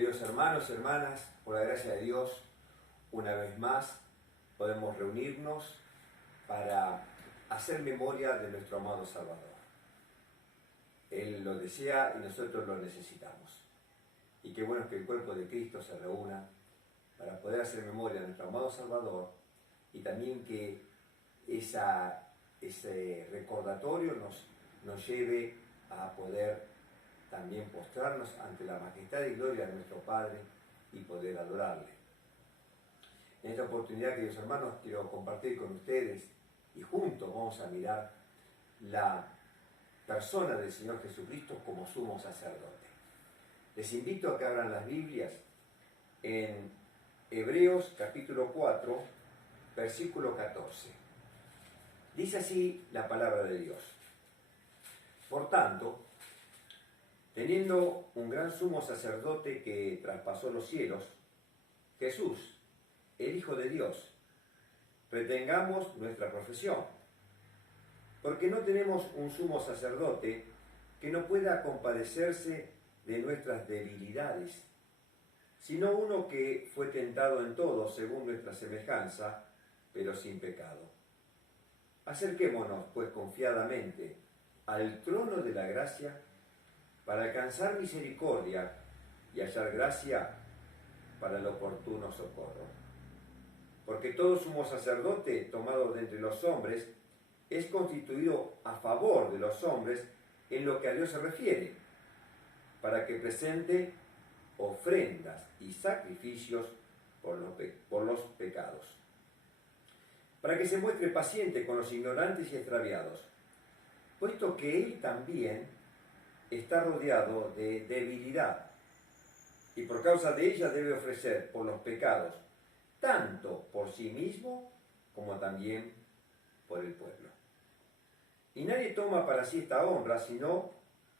Queridos hermanos y hermanas, por la gracia de Dios, una vez más podemos reunirnos para hacer memoria de nuestro amado Salvador. Él lo desea y nosotros lo necesitamos. Y qué bueno que el cuerpo de Cristo se reúna para poder hacer memoria de nuestro amado Salvador y también que ese recordatorio nos lleve a poder también postrarnos ante la majestad y gloria de nuestro Padre y poder adorarle. En esta oportunidad, queridos hermanos, quiero compartir con ustedes y juntos vamos a mirar la persona del Señor Jesucristo como sumo sacerdote. Les invito a que abran las Biblias en Hebreos capítulo 4, versículo 14. Dice así la palabra de Dios. Por tanto, teniendo un gran sumo sacerdote que traspasó los cielos, Jesús, el Hijo de Dios, retengamos nuestra profesión, porque no tenemos un sumo sacerdote que no pueda compadecerse de nuestras debilidades, sino uno que fue tentado en todo según nuestra semejanza, pero sin pecado. Acerquémonos, pues, confiadamente al trono de la gracia, para alcanzar misericordia y hallar gracia para el oportuno socorro. Porque todo sumo sacerdote tomado de entre los hombres es constituido a favor de los hombres en lo que a Dios se refiere, para que presente ofrendas y sacrificios por los pecados, para que se muestre paciente con los ignorantes y extraviados, puesto que Él también está rodeado de debilidad, y por causa de ella debe ofrecer por los pecados, tanto por sí mismo como también por el pueblo. Y nadie toma para sí esta honra, sino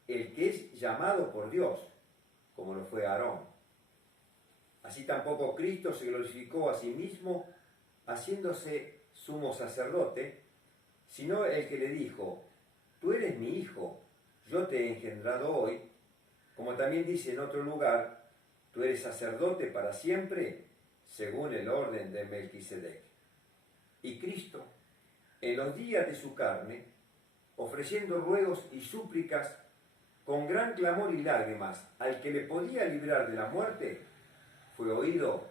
el que es llamado por Dios, como lo fue Aarón. Así tampoco Cristo se glorificó a sí mismo, haciéndose sumo sacerdote, sino el que le dijo: tú eres mi hijo, yo te he engendrado hoy, como también dice en otro lugar: tú eres sacerdote para siempre, según el orden de Melquisedec. Y Cristo, en los días de su carne, ofreciendo ruegos y súplicas, con gran clamor y lágrimas, al que le podía librar de la muerte, fue oído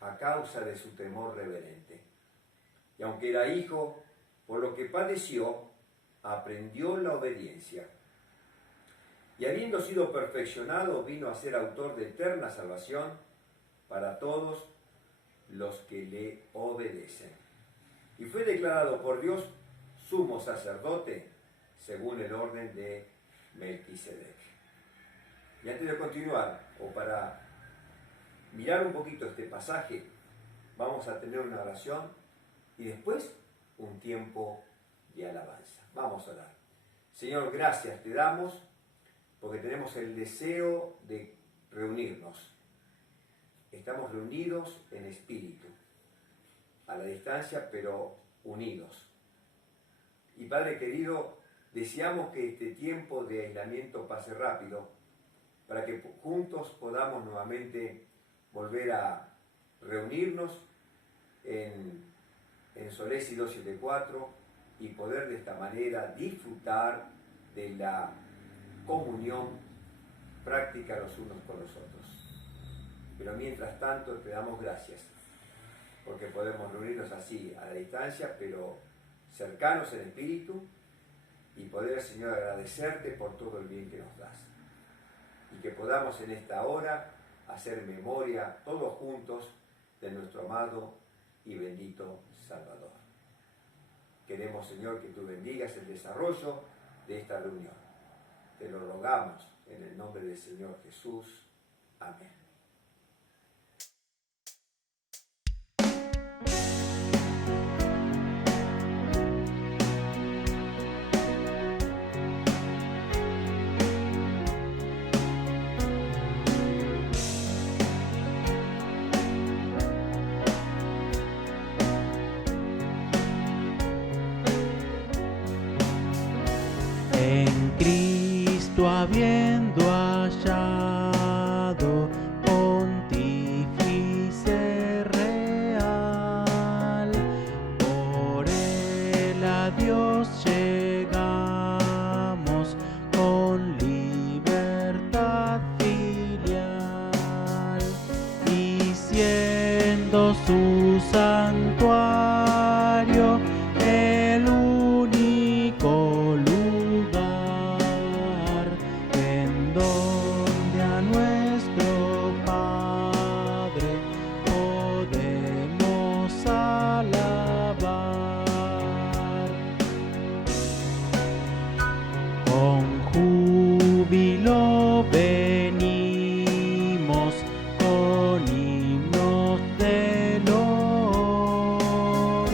a causa de su temor reverente. Y aunque era hijo, por lo que padeció, aprendió la obediencia. Y habiendo sido perfeccionado, vino a ser autor de eterna salvación para todos los que le obedecen. Y fue declarado por Dios sumo sacerdote según el orden de Melquisedec. Y antes de continuar, o para mirar un poquito este pasaje, vamos a tener una oración y después un tiempo de alabanza. Vamos a orar. Señor, gracias te damos porque tenemos el deseo de reunirnos. Estamos reunidos en espíritu, a la distancia, pero unidos. Y Padre querido, deseamos que este tiempo de aislamiento pase rápido, para que juntos podamos nuevamente volver a reunirnos en Solesi 274 y poder de esta manera disfrutar de la comunión práctica los unos con los otros. Pero mientras tanto te damos gracias porque podemos reunirnos así a la distancia, pero cercanos en espíritu, y poder, Señor, agradecerte por todo el bien que nos das, y que podamos en esta hora hacer memoria todos juntos de nuestro amado y bendito Salvador. Queremos, Señor, que tú bendigas el desarrollo de esta reunión. Te lo rogamos en el nombre del Señor Jesús. Amén. En Cristo habiendo hallado Dios llegamos con libertad filial y siendo su santuario el único lugar en donde a nuestro Padre podemos alabar. Con júbilo venimos, con himnos de loor,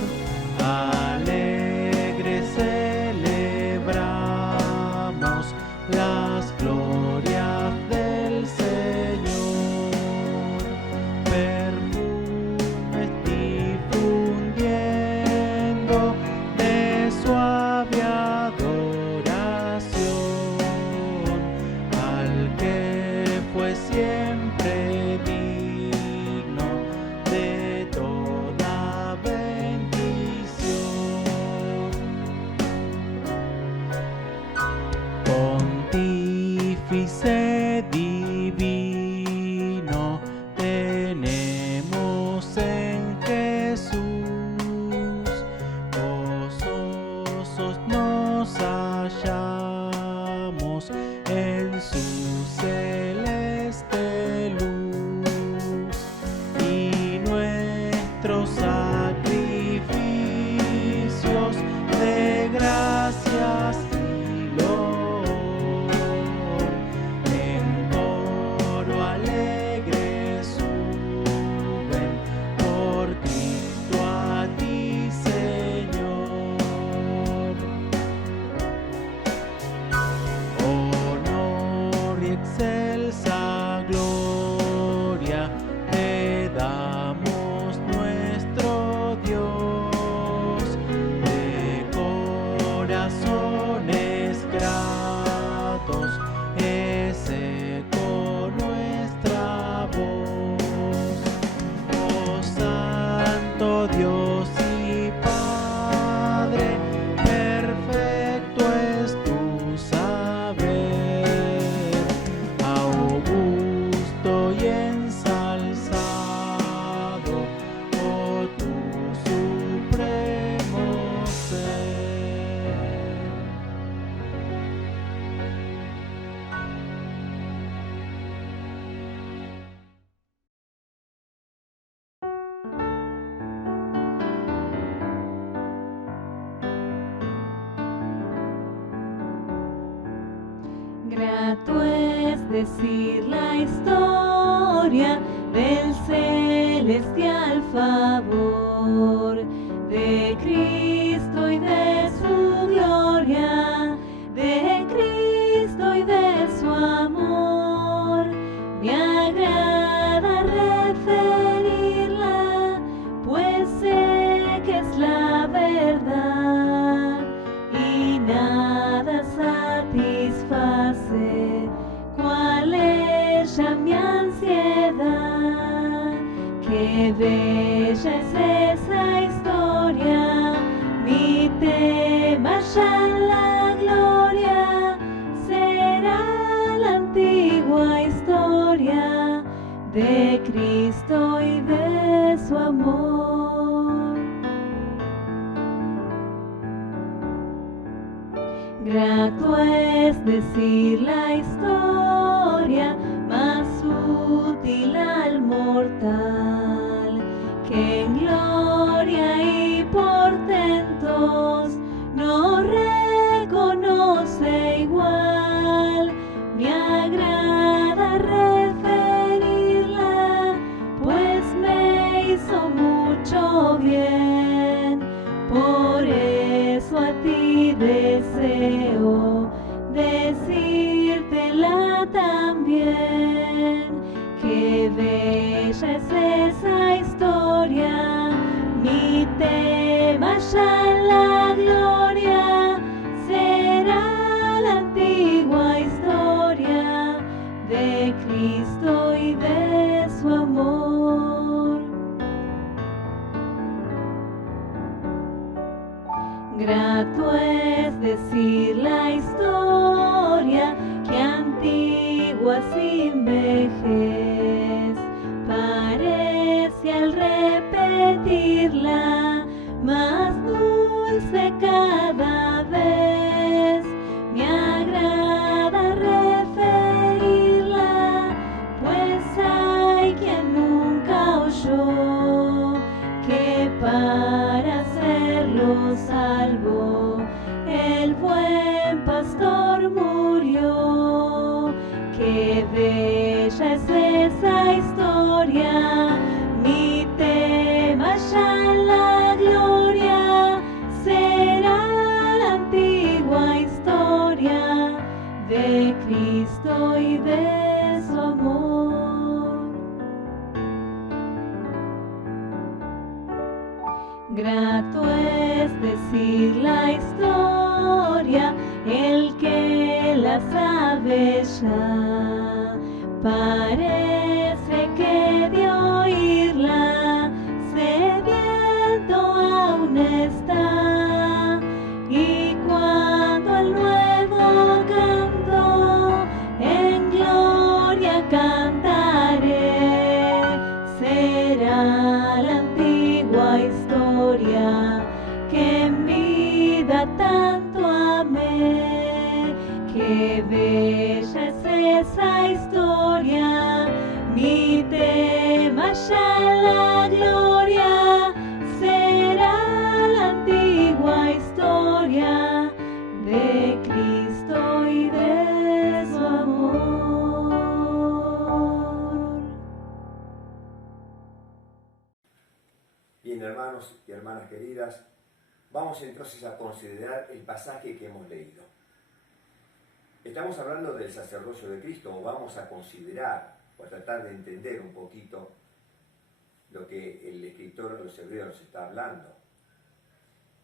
alegres celebramos las glorias del Señor, perfumes difundiendo de suave adoración al que fue siempre digno de toda bendición. Pontífice divino tenemos en Jesús, gozosos nos hallamos en su celeste luz, y nuestros sacrificios de gracias y loor en coro alegre suben por Cristo a ti, Señor. Honor y excelsa gloria te damos, nuestro Dios, de corazones gratos es eco nuestra voz. Oh Santo Dios y Padre, perfecto es tu saber, augusto y ensalzado, oh tu supremo ser. Grato es decir la historia del celestial favor de Cristo y de su gloria, de Cristo y de su amor. Me agrada referirla, pues sé que es la verdad y nada satisface cuál es ya mi ansiedad. Qué bella es esa historia, mi tema ya en la gloria será la antigua historia de Cristo y de su amor. Grato es decir la historia más útil al mortal, que en gloria y portentos no reconoce igual. Me agrada referirla, pues me hizo mucho bien. Por eso a ti deseo decírtela también. Qué bella es esa historia, mi tema ya en la gloria será la antigua historia de Cristo y de su amor. Grato Grato es decir la historia que antigua sin vejez parece al repetirla más dulce cada vez. Me agrada referirla, pues hay quien nunca oyó que para serlo salvo el buen pastor murió. Qué bella es esa historia, mi tema ya en la gloria será la antigua historia de Cristo y de su amor. Grato es decir la historia, el que la sabe ya, parece que de oírla sediento aún está, y cuando el nuevo canto en gloria cantaré, será la antigua historia que en vida tanto amé. Qué bella es esa historia, mi tema ya en la gloria será la antigua historia de Cristo y de su amor. Bien, hermanos y hermanas queridas, vamos entonces a considerar el pasaje que hemos leído. Estamos hablando del sacerdocio de Cristo, o vamos a considerar, o a tratar de entender un poquito lo que el escritor de los Hebreos nos está hablando.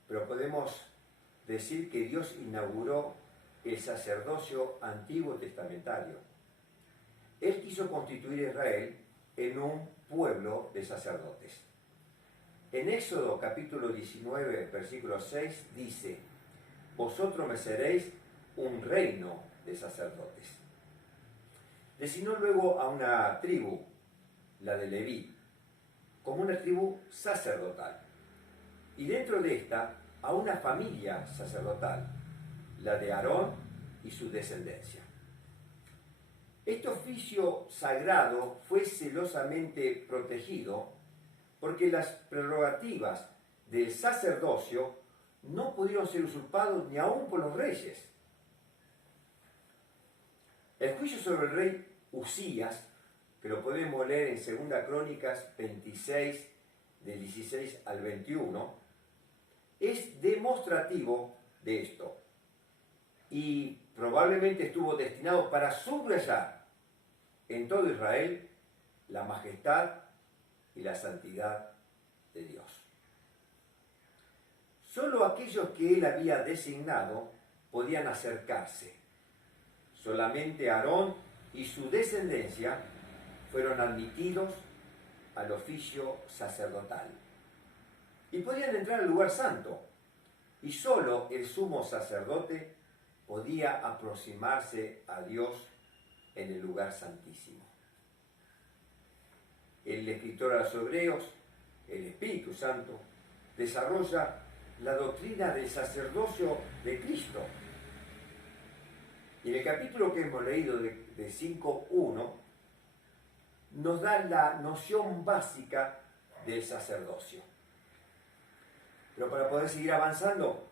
Pero podemos decir que Dios inauguró el sacerdocio antiguo testamentario. Él quiso constituir a Israel en un pueblo de sacerdotes. En Éxodo capítulo 19, versículo 6 dice: vosotros me seréis un reino de sacerdotes. Designó luego a una tribu, la de Leví, como una tribu sacerdotal, y dentro de esta a una familia sacerdotal, la de Aarón y su descendencia. Este oficio sagrado fue celosamente protegido porque las prerrogativas del sacerdocio no pudieron ser usurpados ni aún por los reyes. El juicio sobre el rey Usías, que lo podemos leer en 2 Crónicas 26, del 16 al 21, es demostrativo de esto y probablemente estuvo destinado para subrayar en todo Israel la majestad y la santidad de Dios. Solo aquellos que él había designado podían acercarse. Solamente Aarón y su descendencia fueron admitidos al oficio sacerdotal y podían entrar al lugar santo, y solo el sumo sacerdote podía aproximarse a Dios en el lugar santísimo. El escritor a los Hebreos, el Espíritu Santo, desarrolla la doctrina del sacerdocio de Cristo. Y en el capítulo que hemos leído de 5.1 nos da la noción básica del sacerdocio. Pero para poder seguir avanzando,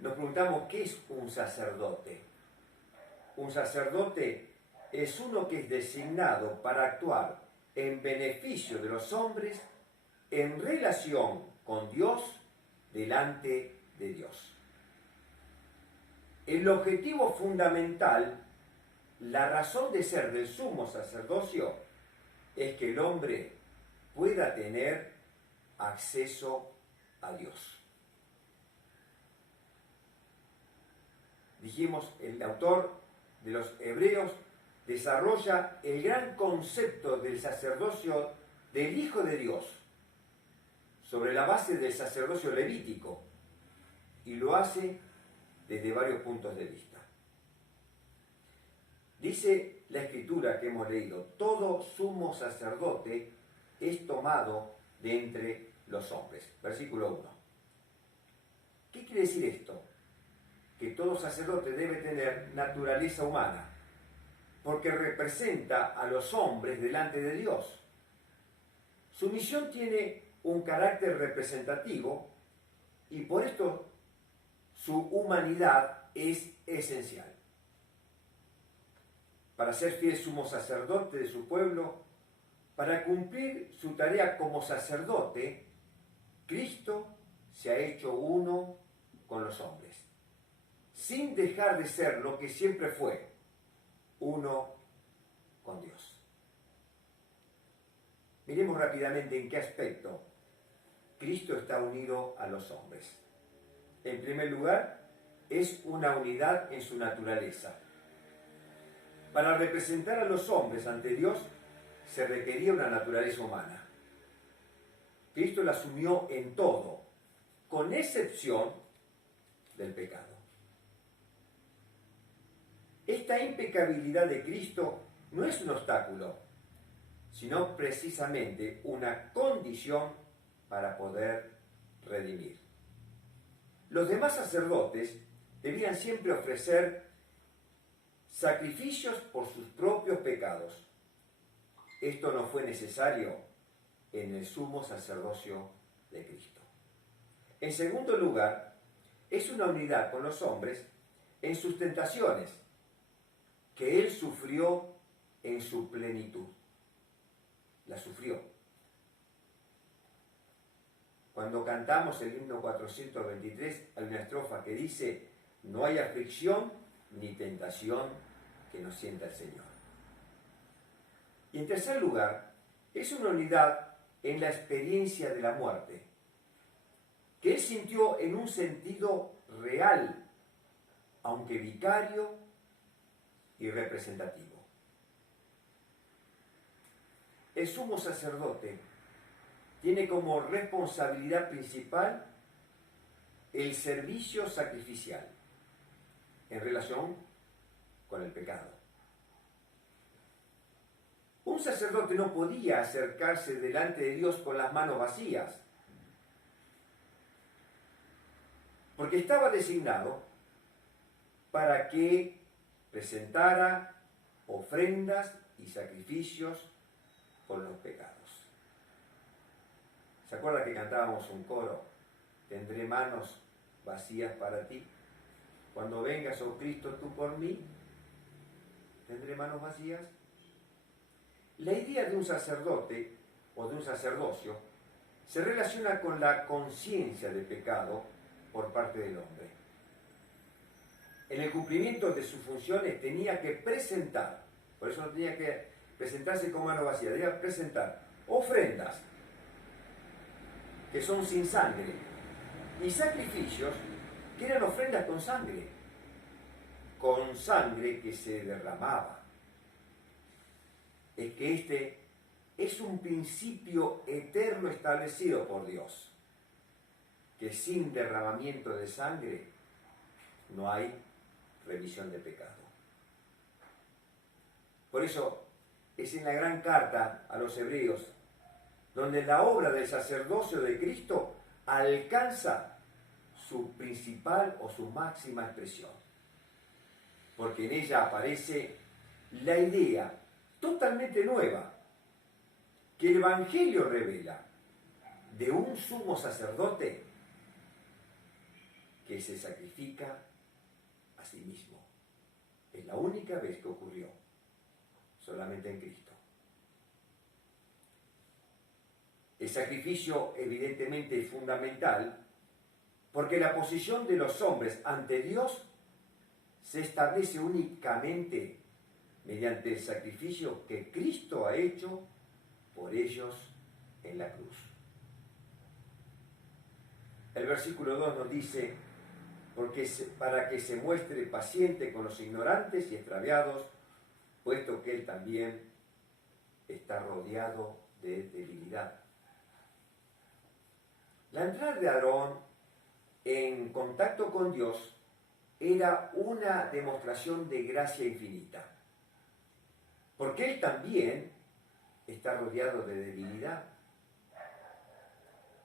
nos preguntamos, ¿qué es un sacerdote? Un sacerdote es uno que es designado para actuar en beneficio de los hombres en relación con Dios delante de Dios. El objetivo fundamental, la razón de ser del sumo sacerdocio, es que el hombre pueda tener acceso a Dios. Dijimos, el autor de los Hebreos desarrolla el gran concepto del sacerdocio del Hijo de Dios sobre la base del sacerdocio levítico. y lo hace desde varios puntos de vista. Dice la escritura que hemos leído: todo sumo sacerdote es tomado de entre los hombres. Versículo 1. ¿Qué quiere decir esto? Que todo sacerdote debe tener naturaleza humana, porque representa a los hombres delante de Dios. Su misión tiene un carácter representativo y por esto su humanidad es esencial. Para ser fiel sumo sacerdote de su pueblo, para cumplir su tarea como sacerdote, Cristo se ha hecho uno con los hombres, sin dejar de ser lo que siempre fue, uno con Dios. Miremos rápidamente en qué aspecto Cristo está unido a los hombres. En primer lugar, es una unidad en su naturaleza. Para representar a los hombres ante Dios se requería una naturaleza humana. Cristo la asumió en todo, con excepción del pecado. Esta impecabilidad de Cristo no es un obstáculo, sino precisamente una condición para poder redimir. Los demás sacerdotes debían siempre ofrecer sacrificios por sus propios pecados. Esto no fue necesario en el sumo sacerdocio de Cristo. En segundo lugar, es una unidad con los hombres en sus tentaciones, que Él sufrió en su plenitud. La sufrió. Cuando cantamos el himno 423, hay una estrofa que dice: no hay aflicción ni tentación que no sienta el Señor. Y en tercer lugar, es una unidad en la experiencia de la muerte, que Él sintió en un sentido real, aunque vicario y representativo. El sumo sacerdote tiene como responsabilidad principal el servicio sacrificial en relación con el pecado. Un sacerdote no podía acercarse delante de Dios con las manos vacías, porque estaba designado para que presentara ofrendas y sacrificios por los pecados. ¿Se acuerda que cantábamos un coro? Tendré manos vacías para ti. Cuando vengas, oh Cristo, tú por mí, tendré manos vacías. La idea de un sacerdote o de un sacerdocio se relaciona con la conciencia del pecado por parte del hombre. En el cumplimiento de sus funciones tenía que presentar, por eso no tenía que presentarse con mano vacía, debía presentar ofrendas que son sin sangre y sacrificios que eran ofrendas con sangre que se derramaba. Es que este es un principio eterno establecido por Dios, que sin derramamiento de sangre no hay remisión de pecado. Por eso es en la gran carta a los hebreos donde la obra del sacerdocio de Cristo alcanza su principal o su máxima expresión, porque en ella aparece la idea totalmente nueva que el Evangelio revela de un sumo sacerdote que se sacrifica a sí mismo. Es la única vez que ocurrió, solamente en Cristo. El sacrificio evidentemente es fundamental porque la posición de los hombres ante Dios se establece únicamente mediante el sacrificio que Cristo ha hecho por ellos en la cruz. El versículo 2 nos dice: para que se muestre paciente con los ignorantes y extraviados, puesto que Él también está rodeado de debilidad. La entrada de Aarón en contacto con Dios era una demostración de gracia infinita. Porque él también está rodeado de debilidad.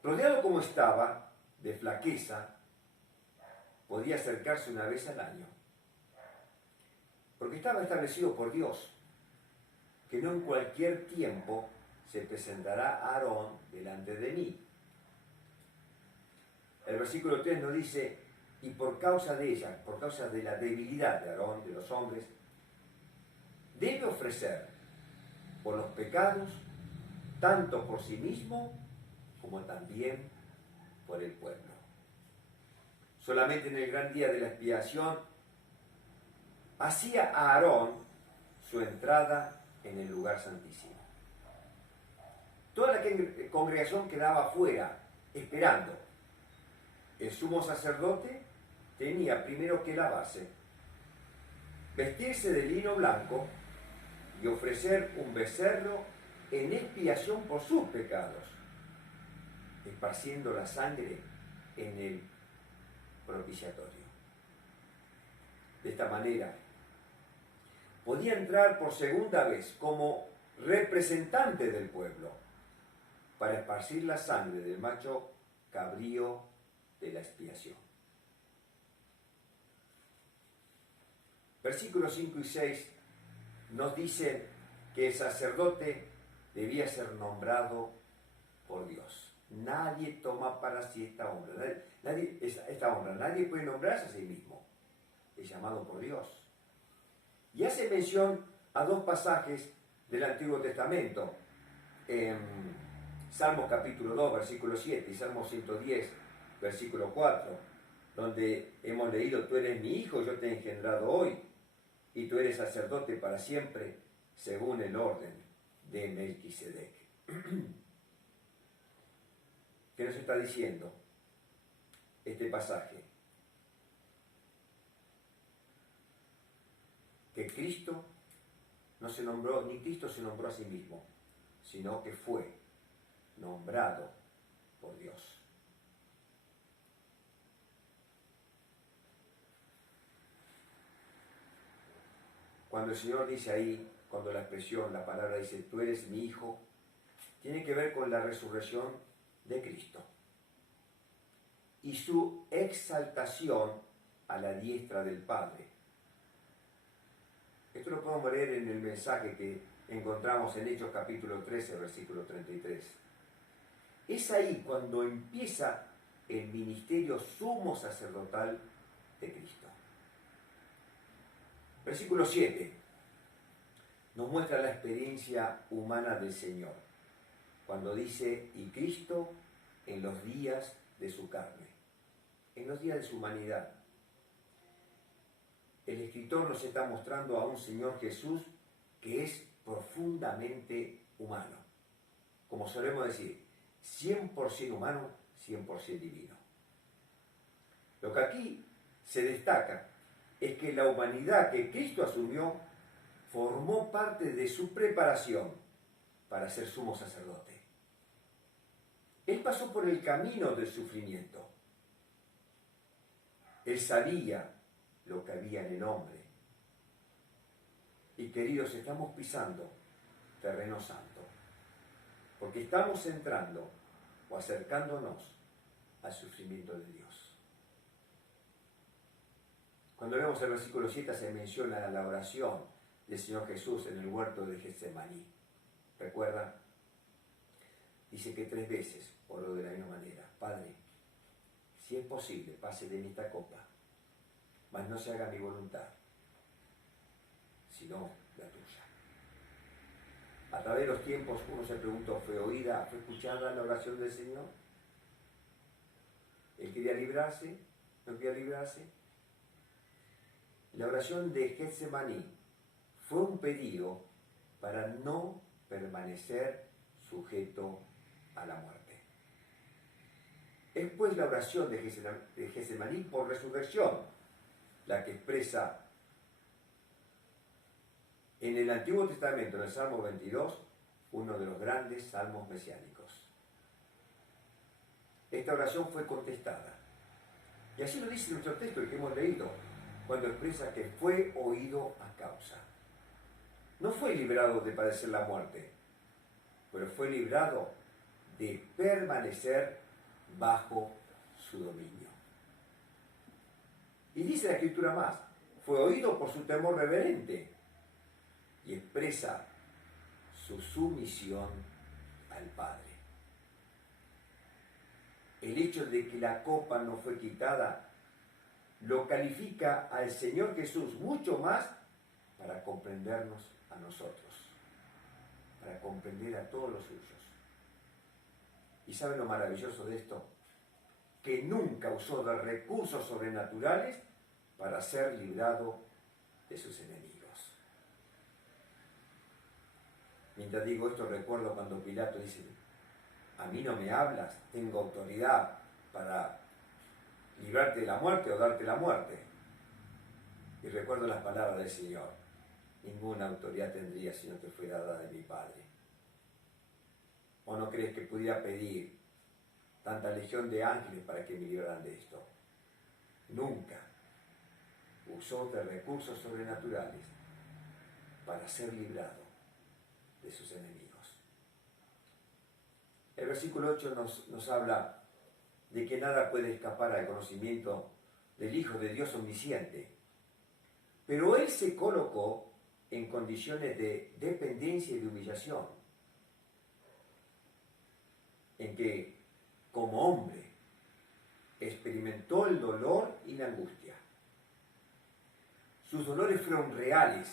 Rodeado como estaba, de flaqueza, podía acercarse una vez al año. Porque estaba establecido por Dios que no en cualquier tiempo se presentará Aarón delante de mí. El versículo 3 nos dice, y por causa de ella, por causa de la debilidad de Aarón, de los hombres, debe ofrecer por los pecados, tanto por sí mismo como también por el pueblo. Solamente en el gran día de la expiación hacía a Aarón su entrada en el lugar santísimo. Toda la congregación quedaba afuera, esperando. El sumo sacerdote tenía primero que lavarse, vestirse de lino blanco y ofrecer un becerro en expiación por sus pecados, esparciendo la sangre en el propiciatorio. De esta manera, podía entrar por segunda vez como representante del pueblo para esparcir la sangre del macho cabrío de la expiación. Versículos 5 y 6 nos dicen que el sacerdote debía ser nombrado por Dios. Nadie toma para sí esta honra. Nadie puede nombrarse a sí mismo. Es llamado por Dios. Y hace mención a dos pasajes del Antiguo Testamento. Salmos capítulo 2, versículo 7 y Salmos 110, versículo 4, donde hemos leído, tú eres mi hijo, yo te he engendrado hoy, y tú eres sacerdote para siempre, según el orden de Melquisedec. ¿Qué nos está diciendo este pasaje? Que Cristo no se nombró, ni Cristo se nombró a sí mismo, sino que fue nombrado por Dios. Cuando el Señor dice ahí, cuando la expresión, la palabra dice, tú eres mi hijo, tiene que ver con la resurrección de Cristo y su exaltación a la diestra del Padre. Esto lo podemos leer en el mensaje que encontramos en Hechos capítulo 13, versículo 33. Es ahí cuando empieza el ministerio sumo sacerdotal de Cristo. Versículo 7 nos muestra la experiencia humana del Señor, cuando dice, y Cristo en los días de su carne, en los días de su humanidad. El escritor nos está mostrando a un Señor Jesús que es profundamente humano. Como solemos decir, 100% humano, 100% divino. Lo que aquí se destaca es que la humanidad que Cristo asumió formó parte de su preparación para ser sumo sacerdote. Él pasó por el camino del sufrimiento. Él sabía lo que había en el hombre. Y queridos, estamos pisando terreno santo, porque estamos entrando o acercándonos al sufrimiento de Dios. Cuando vemos el versículo 7 se menciona la oración del Señor Jesús en el huerto de Getsemaní. ¿Recuerdan? Dice que 3 veces oró de la misma manera. Padre, si es posible, pase de mí esta copa, mas no se haga mi voluntad, sino la tuya. A través de los tiempos uno se preguntó, ¿fue oída, fue escuchada la oración del Señor? ¿Él quería librarse? ¿No quería librarse? La oración de Getsemaní fue un pedido para no permanecer sujeto a la muerte. Es pues la oración de Getsemaní por resurrección la que expresa en el Antiguo Testamento, en el Salmo 22, uno de los grandes salmos mesiánicos. Esta oración fue contestada Y así lo dice nuestro texto, el que hemos leído, cuando expresa que fue oído a causa. No fue librado de padecer la muerte, pero fue librado de permanecer bajo su dominio. Y dice la Escritura más, fue oído por su temor reverente y expresa su sumisión al Padre. El hecho de que la copa no fue quitada lo califica al Señor Jesús mucho más para comprendernos a nosotros, para comprender a todos los suyos. ¿Y saben lo maravilloso de esto? Que nunca usó de recursos sobrenaturales para ser librado de sus enemigos. Mientras digo esto, recuerdo cuando Pilato dice, a mí no me hablas, tengo autoridad para librarte de la muerte o darte la muerte. Y recuerdo las palabras del Señor, ninguna autoridad tendría si no te fuera dada de mi Padre. ¿O no crees que pudiera pedir tanta legión de ángeles para que me libraran de esto? Nunca usó de recursos sobrenaturales para ser librado de sus enemigos. El versículo 8 nos habla de que nada puede escapar al conocimiento del Hijo de Dios omnisciente. Pero Él se colocó en condiciones de dependencia y de humillación, en que, como hombre, experimentó el dolor y la angustia. Sus dolores fueron reales,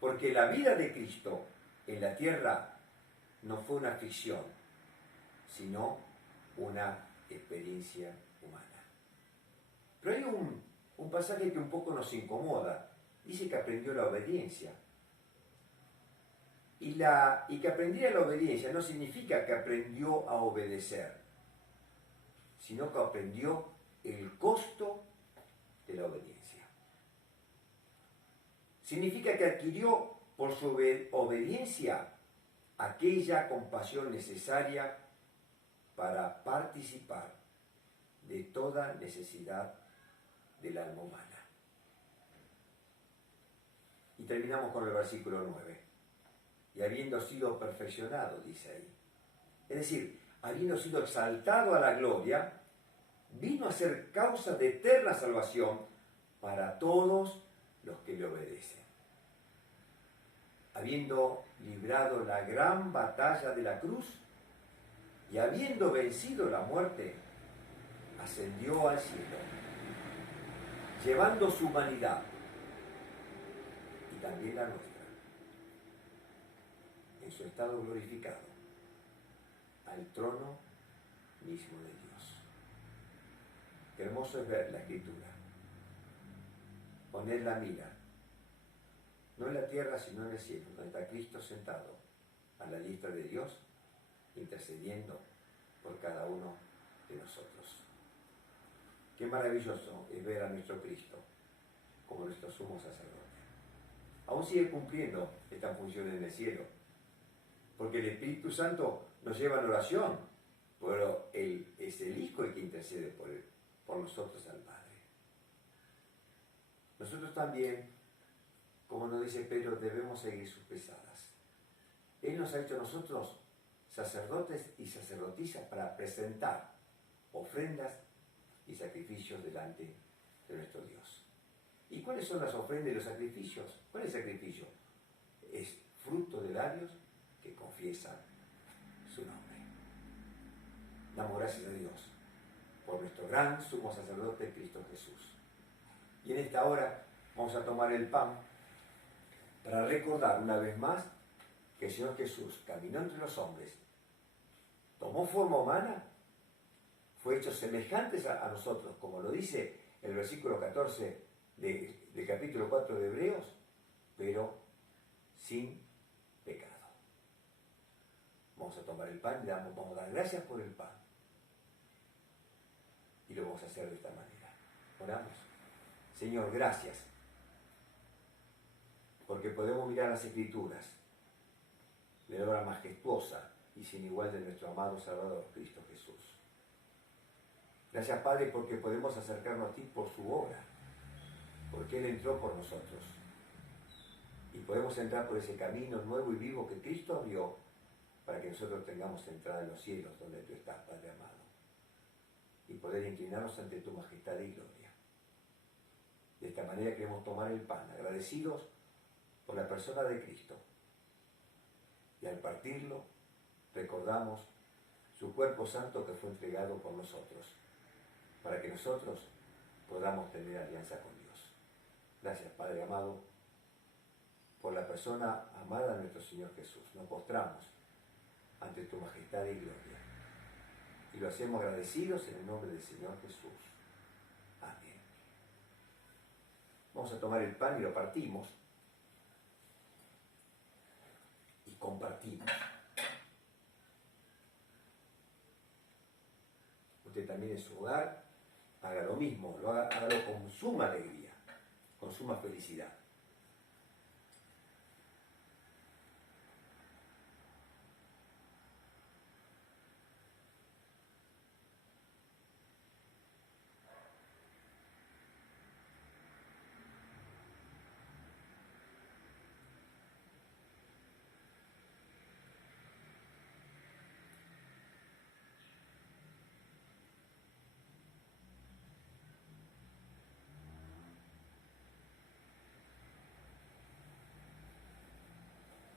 porque la vida de Cristo en la tierra no fue una ficción, sino una experiencia humana. Pero hay un pasaje que un poco nos incomoda. Dice que aprendió la obediencia. Y que aprendiera la obediencia no significa que aprendió a obedecer, sino que aprendió el costo de la obediencia. Significa que adquirió por su obediencia aquella compasión necesaria para participar de toda necesidad del alma humana. Y terminamos con el versículo 9. Y habiendo sido perfeccionado, dice ahí. Es decir, habiendo sido exaltado a la gloria, vino a ser causa de eterna salvación para todos los que le obedecen. Habiendo librado la gran batalla de la cruz y habiendo vencido la muerte, ascendió al cielo, llevando su humanidad y también la nuestra en su estado glorificado al trono mismo de Dios. Qué hermoso es ver la Escritura, poner la mira no en la tierra sino en el cielo, donde está Cristo sentado a la diestra de Dios, intercediendo por cada uno de nosotros. Qué maravilloso es ver a nuestro Cristo como nuestro sumo sacerdote. Aún sigue cumpliendo esta función en el cielo, porque el Espíritu Santo nos lleva a la oración, pero Él es el Hijo el que intercede por nosotros al Padre. Nosotros también, como nos dice Pedro, debemos seguir sus pisadas. Él nos ha hecho a nosotros sacerdotes y sacerdotisas para presentar ofrendas y sacrificios delante de nuestro Dios. ¿Y cuáles son las ofrendas y los sacrificios? ¿Cuál es el sacrificio? Es fruto de labios que confiesan su nombre. Damos gracias a Dios por nuestro gran sumo sacerdote Cristo Jesús. Y en esta hora vamos a tomar el pan para recordar una vez más que el Señor Jesús caminó entre los hombres, tomó forma humana, fue hecho semejantes a nosotros, como lo dice el versículo 14 del capítulo 4 de Hebreos, pero sin pecado. Vamos a tomar el pan y vamos a dar gracias por el pan. Y lo vamos a hacer de esta manera. Oramos. Señor, gracias, porque podemos mirar las Escrituras de la obra majestuosa y sin igual de nuestro amado Salvador, Cristo Jesús. Gracias, Padre, porque podemos acercarnos a ti por su obra, porque Él entró por nosotros. Y podemos entrar por ese camino nuevo y vivo que Cristo abrió para que nosotros tengamos entrada en los cielos donde tú estás, Padre amado, y poder inclinarnos ante tu majestad y gloria. De esta manera queremos tomar el pan, agradecidos por la persona de Cristo. Y al partirlo, recordamos su cuerpo santo que fue entregado por nosotros, para que nosotros podamos tener alianza con Dios. Gracias, Padre amado, por la persona amada de nuestro Señor Jesús. Nos postramos ante tu majestad y gloria. Y lo hacemos agradecidos en el nombre del Señor Jesús. Amén. Vamos a tomar el pan y lo partimos. Y compartimos. Usted también en su hogar haga lo mismo, hágalo con suma alegría, con suma felicidad.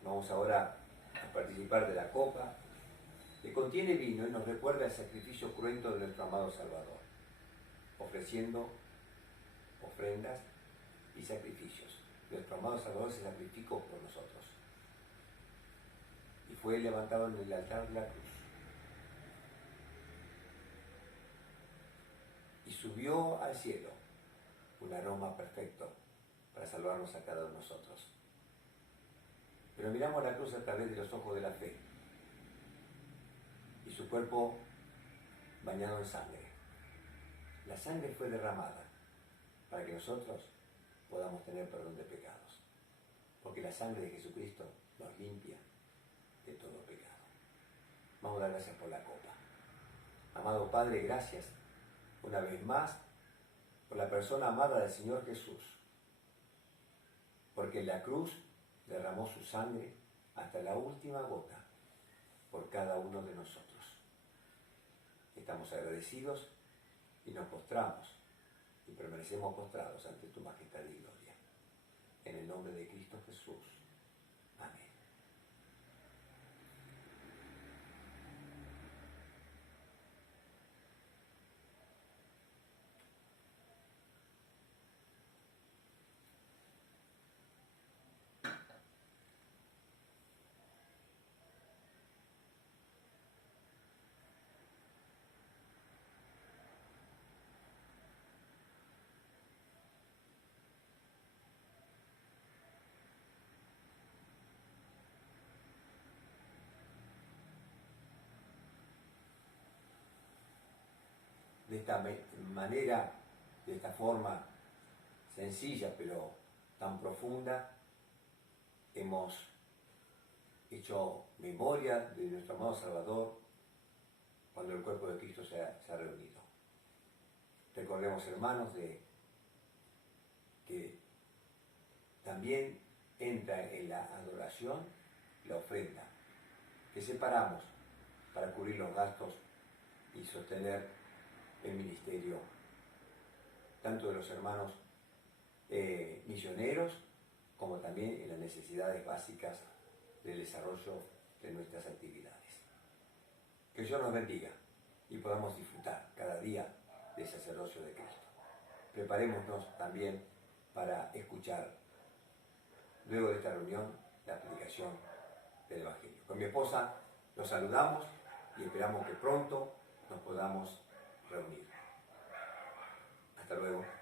Vamos ahora a participar de la copa que contiene vino y nos recuerda el sacrificio cruento de nuestro amado Salvador, ofreciendo ofrendas y sacrificios. Nuestro amado Salvador se sacrificó por nosotros y fue levantado en el altar de la cruz y subió al cielo un aroma perfecto para salvarnos a cada uno de nosotros. Pero miramos la cruz a través de los ojos de la fe y su cuerpo bañado en sangre. La sangre fue derramada para que nosotros podamos tener perdón de pecados, porque la sangre de Jesucristo nos limpia de todo pecado. Vamos a dar gracias por la copa. Amado Padre, gracias una vez más por la persona amada del Señor Jesús, porque en la cruz derramó su sangre hasta la última gota por cada uno de nosotros. Estamos agradecidos y nos postramos y permanecemos postrados ante tu majestad y gloria. En el nombre de Cristo Jesús. Amén. De esta manera, de esta forma sencilla pero tan profunda, hemos hecho memoria de nuestro amado Salvador cuando el cuerpo de Cristo se ha reunido. Recordemos, hermanos, de que también entra en la adoración la ofrenda, que separamos para cubrir los gastos y sostener el ministerio, tanto de los hermanos misioneros, como también en las necesidades básicas del desarrollo de nuestras actividades. Que Dios nos bendiga y podamos disfrutar cada día del sacerdocio de Cristo. Preparémonos también para escuchar, luego de esta reunión, la predicación del Evangelio. Con mi esposa los saludamos y esperamos que pronto nos podamos reunir. Hasta luego.